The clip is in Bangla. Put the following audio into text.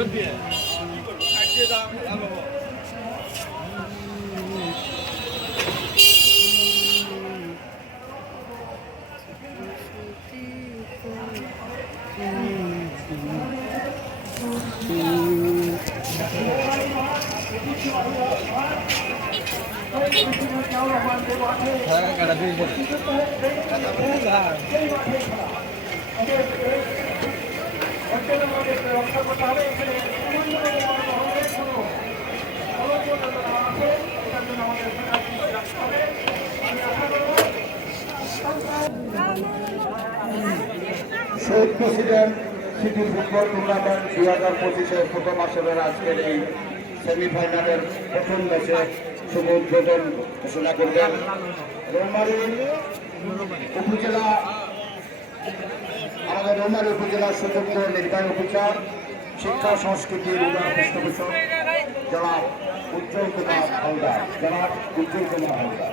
Hãy subscribe শহীদ প্রেসিডেন্ট সিটি ফুটবল টুর্নামেন্ট দুই হাজার পঁচিশের প্রথম আসরের আজকের এই সেমিফাইনালের প্রথম ম্যাচে শুভ উদ্বোধন ঘোষণা করবেন। উপজেলা আমাদের রুমাল উপজেলার সুযোগ্য নির্বাহী অফিসার, শিক্ষা, সংস্কৃতি পৃষ্ঠপোষক যারা উজ্জ্বল কুমার হালদার। যারা উজ্জ্বল কুমার হালদার।